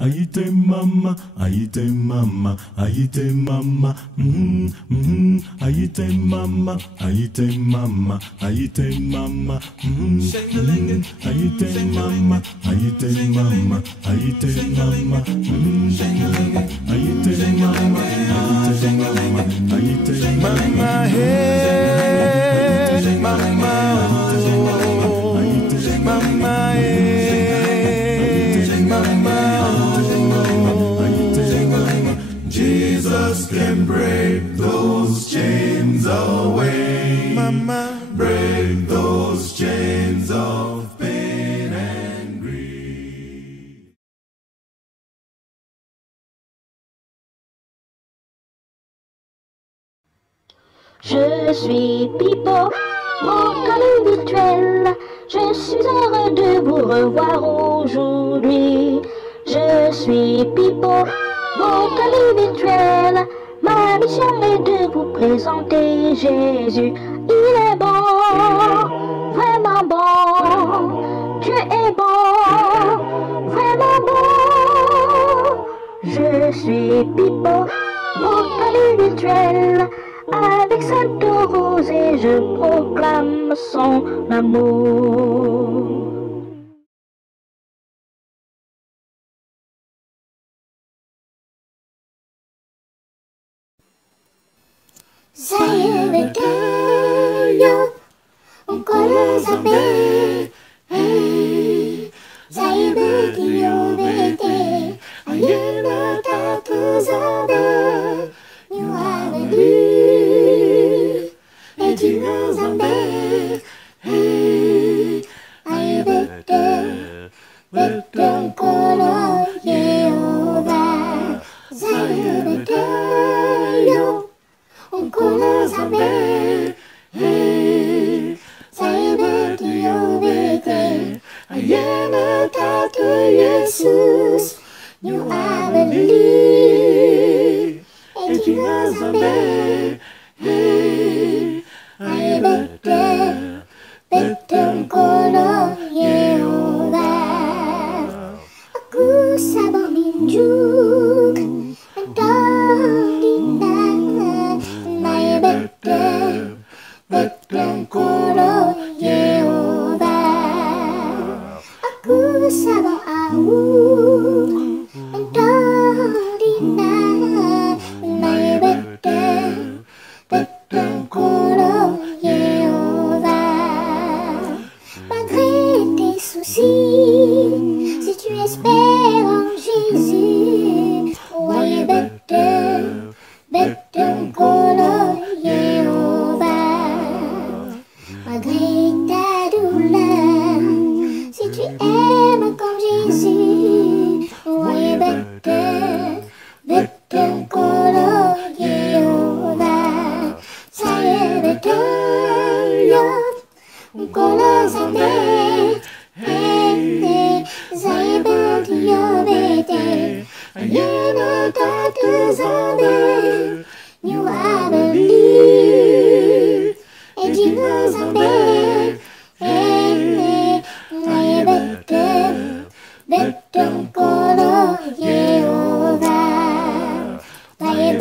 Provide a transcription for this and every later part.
Aïté mama, aïté mama, aïté mama, aïté mama, aïté mama, aïté mama, aïté mama, aïté mama, aïté mama, aïté mama, aïté mama, hey, mama, mama, Jesus can break those chains away. mama, Break those chains of pain and grief. Je suis Pipo, mon ami virtuel. Je suis heureux de vous revoir aujourd'hui. Je suis Pipo, mon ami virtuel. Ma mission est de vous présenter Jésus. Il est bon, vraiment bon. Dieu est bon, vraiment bon. Je suis Pipo, mon ami virtuel. Avec Sainte Rose et je proclame son amour. Saya bertanya, kalau sampai, hey, saya bertanya bete, ayana tak tersabar, nyuagali, ejina sampai, hey, ayah betul, betul kalau Yehova, saya bertanya. Kalau sampai, hey, saya bertiup bete, ayana kata Yesus, you I believe. Jangan sampai, hey, ayah betul, betul kalau Yehova. Aku sabar minjuk, betul kalau Yehova. Aku sabar awuk darina, naik betul kalau Yehova. Malgré tes soucis, si tu espères en Jésus, ouais betul kalau Yehova. Malgré ta douleur, si tu aimes comme Jésus, ouais betul kalau Yehova. Saya betul kalau sampai, saya betul bete, ayana tak tersabar, you I believe. Jangan sampai, ayah betul kalau Yehova. Ayah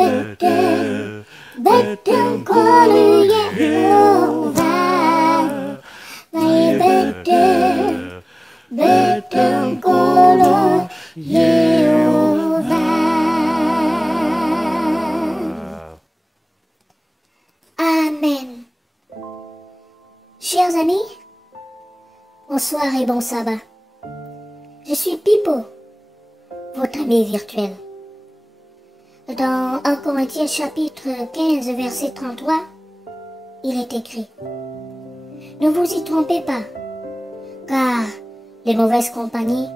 betul kalau Yehova. Ayah betul kalau Yehova. Amen. Chers amis, bonsoir et bon sabbat. Je suis Pipo, votre ami virtuel. Dans 1 Corinthiens chapitre 15 verset 33, il est écrit: ne vous y trompez pas, car les mauvaises compagnies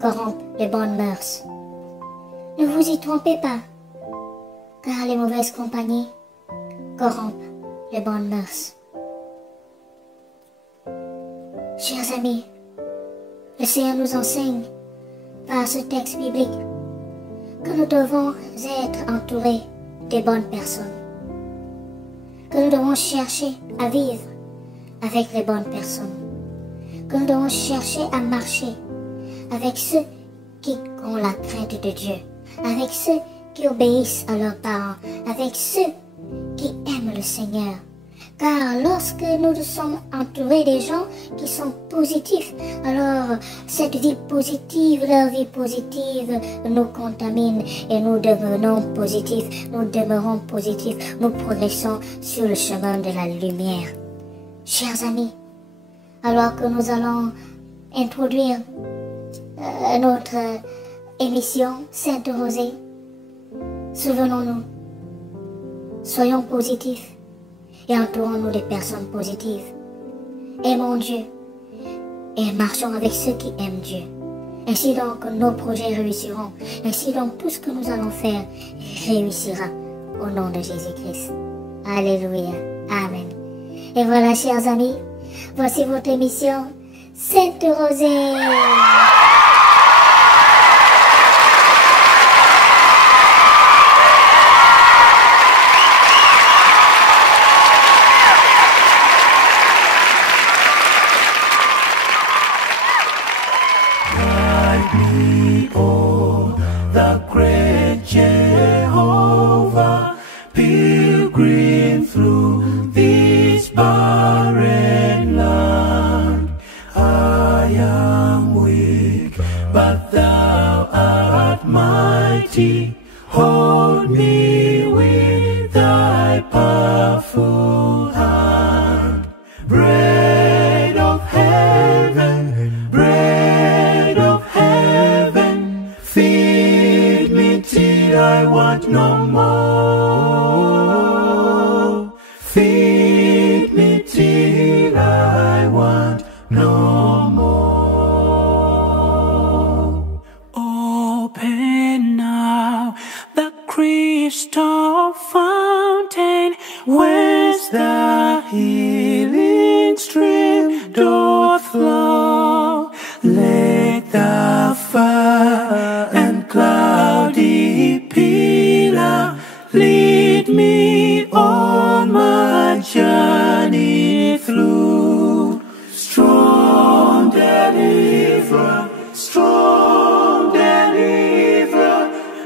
corrompent les bonnes mœurs. Ne vous y trompez pas, car les mauvaises compagnies corrompent les bonnes mœurs. Chers amis, le Seigneur nous enseigne par ce texte biblique que nous devons être entourés des bonnes personnes, que nous devons chercher à vivre avec les bonnes personnes, que nous devons chercher à marcher avec ceux qui ont la crainte de Dieu, avec ceux qui obéissent à leurs parents, avec ceux qui aiment le Seigneur. Car lorsque nous sommes entourés des gens qui sont positifs, alors cette vie positive, leur vie positive nous contamine et nous devenons positifs, nous demeurons positifs, nous progressons sur le chemin de la lumière. Chers amis, alors que nous allons introduire notre émission Sainte Rosée, souvenons-nous, soyons positifs et entourons-nous de personnes positives. Aimons Dieu et marchons avec ceux qui aiment Dieu. Ainsi donc nos projets réussiront. Ainsi donc tout ce que nous allons faire réussira au nom de Jésus-Christ. Alléluia. Amen. Et voilà, chers amis, voici votre émission Sainte Rosée. The great Jehovah, pilgrim through this barren land. I am weak, but thou art mighty. Hold me with thy powerful hand. Bread of heaven, bread of heaven, feed me till I want no more. Feed me till I want no more. Open now the crystal fountain, whence the healing stream doth flow. Let the fire and cloudy pillar lead me on my journey through. Strong deliverer,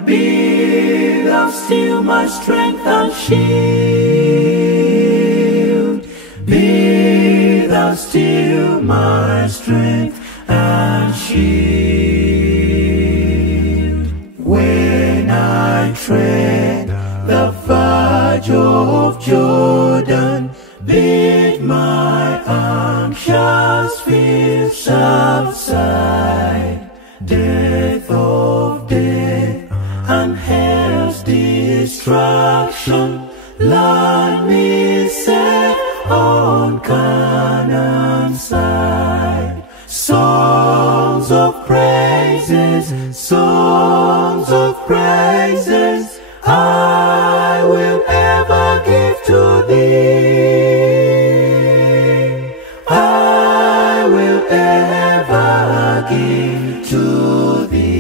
be thou still my strength and shield. Be thou still my strength and shield. When I tread the verge of Jordan, bid my anxious fears subside. Death of death and hell's destruction, land me safe on Canaan's side. Songs of praises, I will ever give to thee. I will ever give to thee.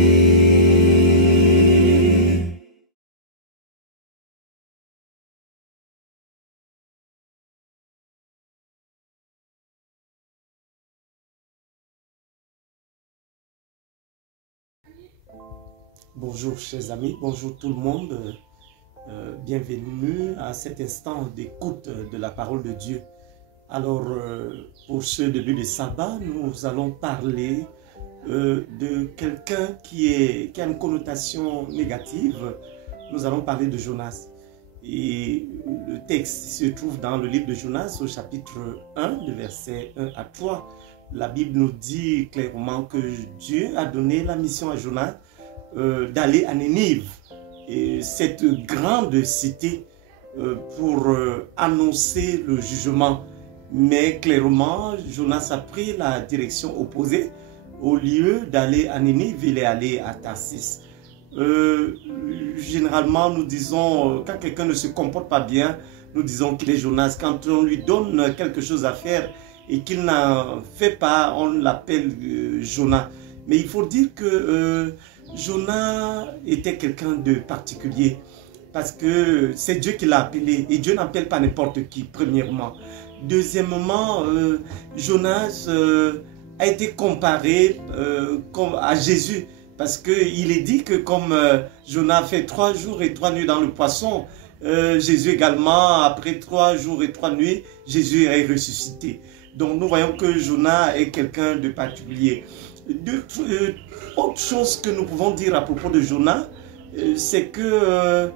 Bonjour chers amis, bonjour tout le monde, bienvenue à cet instant d'écoute de la parole de Dieu. Alors pour ce début de sabbat, nous allons parler de quelqu'un qui a une connotation négative. Nous allons parler de Jonas. Et le texte se trouve dans le livre de Jonas au chapitre 1, de versets 1 à 3. La Bible nous dit clairement que Dieu a donné la mission à Jonas d'aller à Ninive, et cette grande cité, pour annoncer le jugement. Mais clairement, Jonas a pris la direction opposée. Au lieu d'aller à Ninive, il est allé à Tarsis. Généralement, nous disons, quand quelqu'un ne se comporte pas bien, nous disons qu'il est Jonas. Quand on lui donne quelque chose à faire et qu'il n'en fait pas, on l'appelle Jonas. Mais il faut dire que Jonas était quelqu'un de particulier, parce que c'est Dieu qui l'a appelé, et Dieu n'appelle pas n'importe qui, premièrement. Deuxièmement, Jonas a été comparé à Jésus, Parce qu'il est dit que comme Jonas a fait 3 jours et 3 nuits dans le poisson, Jésus également, après 3 jours et 3 nuits, Jésus est ressuscité. Donc nous voyons que Jonas est quelqu'un de particulier. Autre chose que nous pouvons dire à propos de Jonas, c'est que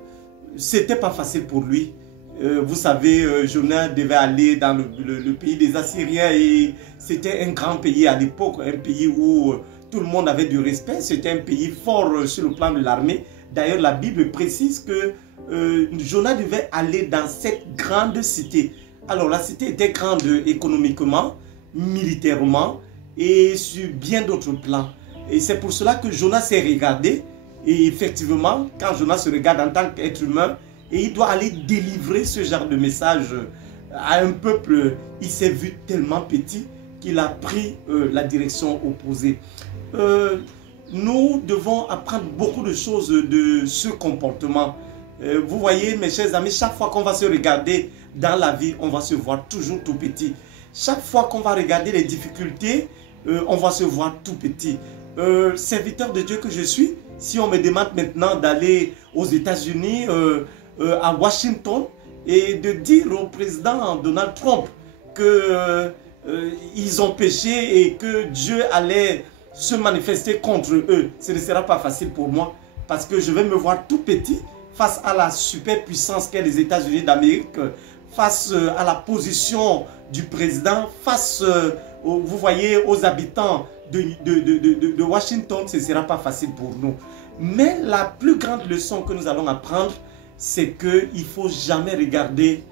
c'était pas facile pour lui. Vous savez, Jonas devait aller dans le pays des Assyriens et c'était un grand pays à l'époque, un pays où tout le monde avait du respect. C'était un pays fort sur le plan de l'armée. D'ailleurs, la Bible précise que Jonas devait aller dans cette grande cité. Alors, la cité était grande économiquement, militairement et sur bien d'autres plans. Et c'est pour cela que Jonas s'est regardé. Et effectivement, quand Jonas se regarde en tant qu'être humain, et il doit aller délivrer ce genre de message à un peuple, il s'est vu tellement petit qu'il a pris la direction opposée. Nous devons apprendre beaucoup de choses de ce comportement. Vous voyez, mes chers amis, chaque fois qu'on va se regarder dans la vie, on va se voir toujours tout petit. Chaque fois qu'on va regarder les difficultés, on va se voir tout petit. Serviteur de Dieu que je suis, si on me demande maintenant d'aller aux États-Unis, à Washington, et de dire au président Donald Trump qu'ils ont péché et que Dieu allait se manifester contre eux, ce ne sera pas facile pour moi parce que je vais me voir tout petit face à la superpuissance qu'est les États-Unis d'Amérique, face à la position du président, face, vous voyez, aux habitants de Washington, ce ne sera pas facile pour nous. Mais la plus grande leçon que nous allons apprendre, c'est qu'il ne faut jamais regarder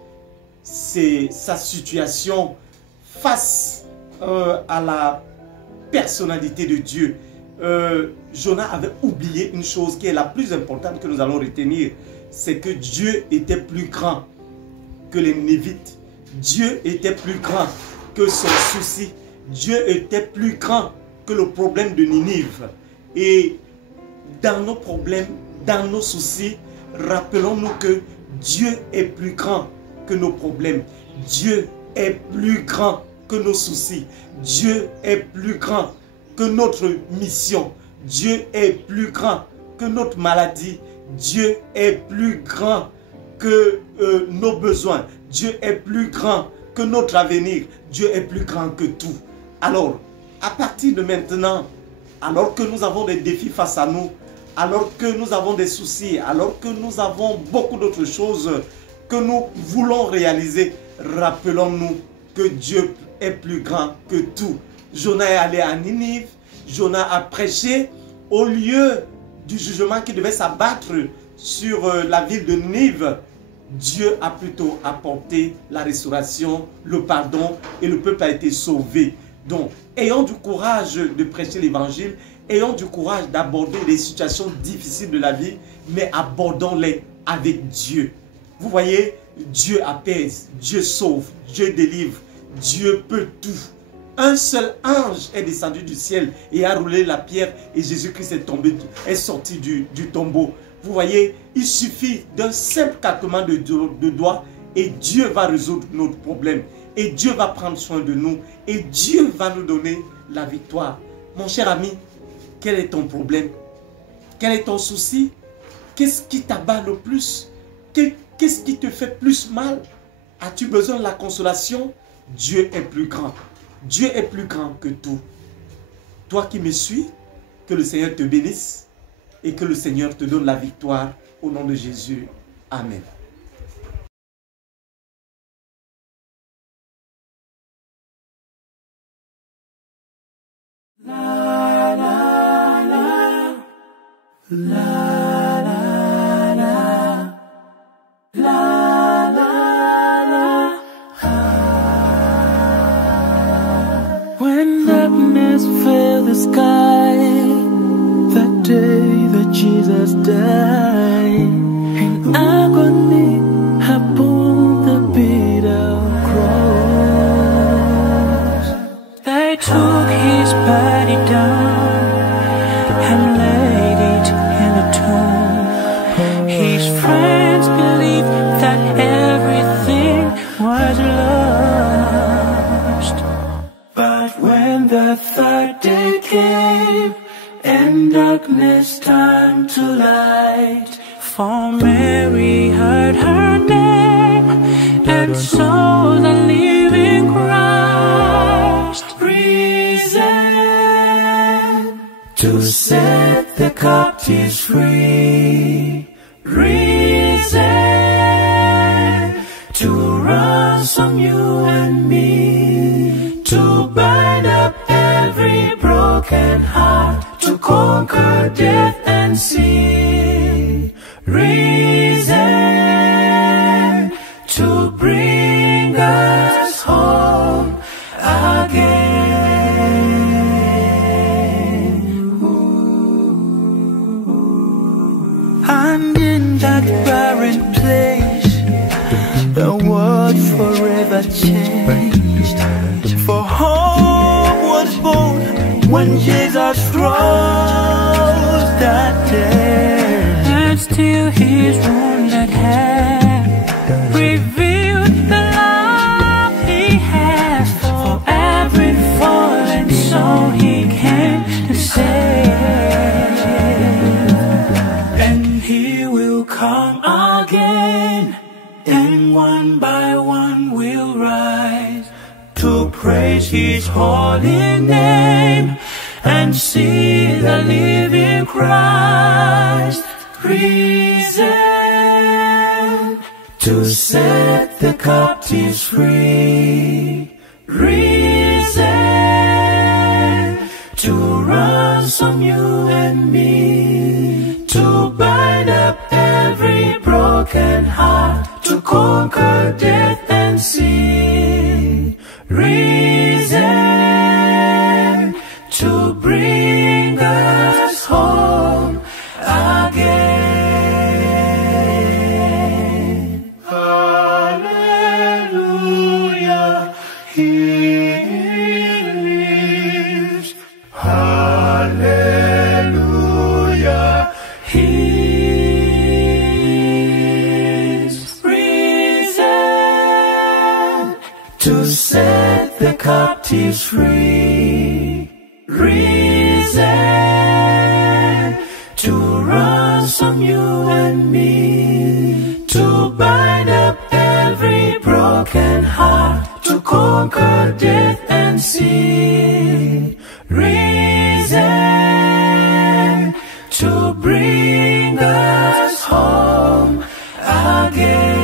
sa situation face à la personnalité de Dieu. Jonas avait oublié une chose qui est la plus importante que nous allons retenir, c'est que Dieu était plus grand que les Névites. Dieu était plus grand que son souci. Dieu était plus grand que le problème de Ninive. Et dans nos problèmes, dans nos soucis, rappelons-nous que Dieu est plus grand que nos problèmes. Dieu est plus grand que nos soucis. Dieu est plus grand que notre mission. Dieu est plus grand que notre maladie. Dieu est plus grand que nos besoins. Dieu est plus grand que notre avenir. Dieu est plus grand que tout. Alors, à partir de maintenant, alors que nous avons des défis face à nous, alors que nous avons des soucis, alors que nous avons beaucoup d'autres choses que nous voulons réaliser, rappelons-nous que Dieu est plus grand que tout. Jonas est allé à Ninive, Jonas a prêché au lieu du jugement qui devait s'abattre sur la ville de Ninive. Dieu a plutôt apporté la restauration, le pardon et le peuple a été sauvé. Donc, ayons du courage de prêcher l'évangile, ayons du courage d'aborder les situations difficiles de la vie, mais abordons-les avec Dieu. Vous voyez, Dieu apaise, Dieu sauve, Dieu délivre, Dieu peut tout. Un seul ange est descendu du ciel et a roulé la pierre et Jésus-Christ est sorti du tombeau. Vous voyez, il suffit d'un simple claquement de doigts et Dieu va résoudre notre problème. Et Dieu va prendre soin de nous. Et Dieu va nous donner la victoire. Mon cher ami, quel est ton problème? Quel est ton souci? Qu'est-ce qui t'abat le plus? Qu'est-ce qui te fait plus mal? As-tu besoin de la consolation? Dieu est plus grand. Dieu est plus grand que tout. Toi qui me suis, que le Seigneur te bénisse et que le Seigneur te donne la victoire au nom de Jésus. Amen. La la la la la la la la la. When darkness filled the sky, that day that Jesus died, in agony upon the bitter cross, they took his body down and laid it in a darkness turned to light. For Mary heard her name and saw the living Christ risen to set the captives free. Risen to ransom you and me, to bind up every broken heart, to conquer death and sin. Risen to bring us home again. And in that barren place, the world forever changed. For hope was born when Jesus rose that day. And still his wounded hand revealed the love he has for every fallen soul he came to save. And he will come again, and one by one we'll rise to praise his holy name and see the living Christ risen to set the captives free. Risen to ransom you and me, to bind up every broken heart, to conquer death and sin. Risen to bring us home again. Hallelujah, he lives. Hallelujah, he is risen to set the captives free. Risen to ransom you and me, to bind up every broken heart, to conquer death and sin. Risen to bring us home again.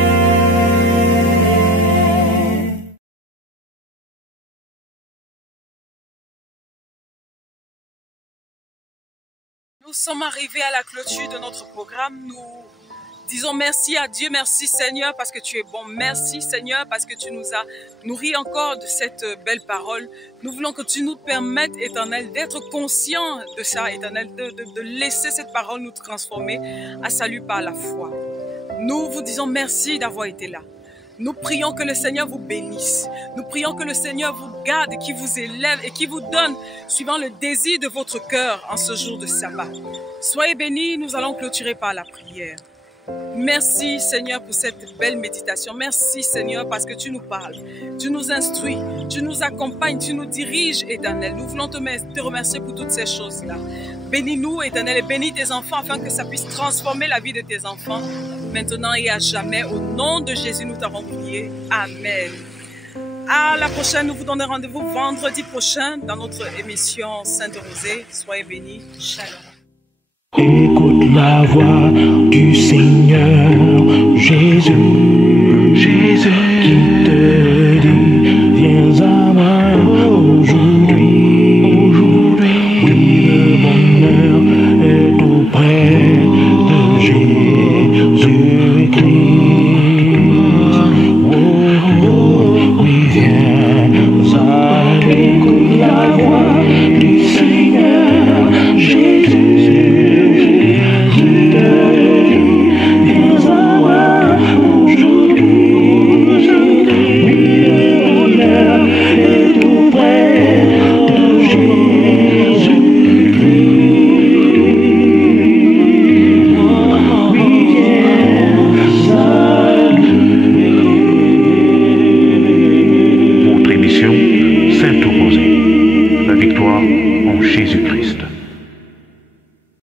Nous sommes arrivés à la clôture de notre programme. Nous disons merci à Dieu, merci Seigneur parce que tu es bon. Merci Seigneur parce que tu nous as nourris encore de cette belle parole. Nous voulons que tu nous permettes, Éternel, d'être conscients de ça, Éternel, de laisser cette parole nous transformer à salut par la foi. Nous vous disons merci d'avoir été là. Nous prions que le Seigneur vous bénisse. Nous prions que le Seigneur vous garde et qu'il vous élève et qu'il vous donne suivant le désir de votre cœur en ce jour de sabbat. Soyez bénis, nous allons clôturer par la prière. Merci Seigneur pour cette belle méditation. Merci Seigneur parce que tu nous parles, tu nous instruis, tu nous accompagnes, tu nous diriges, Éternel. Nous voulons te remercier pour toutes ces choses-là. Bénis-nous, Éternel, et bénis tes enfants afin que ça puisse transformer la vie de tes enfants maintenant et à jamais. Au nom de Jésus, nous t'avons prié. Amen. À la prochaine, nous vous donnons rendez-vous vendredi prochain dans notre émission Sainte-Rosée. Soyez bénis. Shalom. Écoute la voix du Seigneur Jésus, Jésus.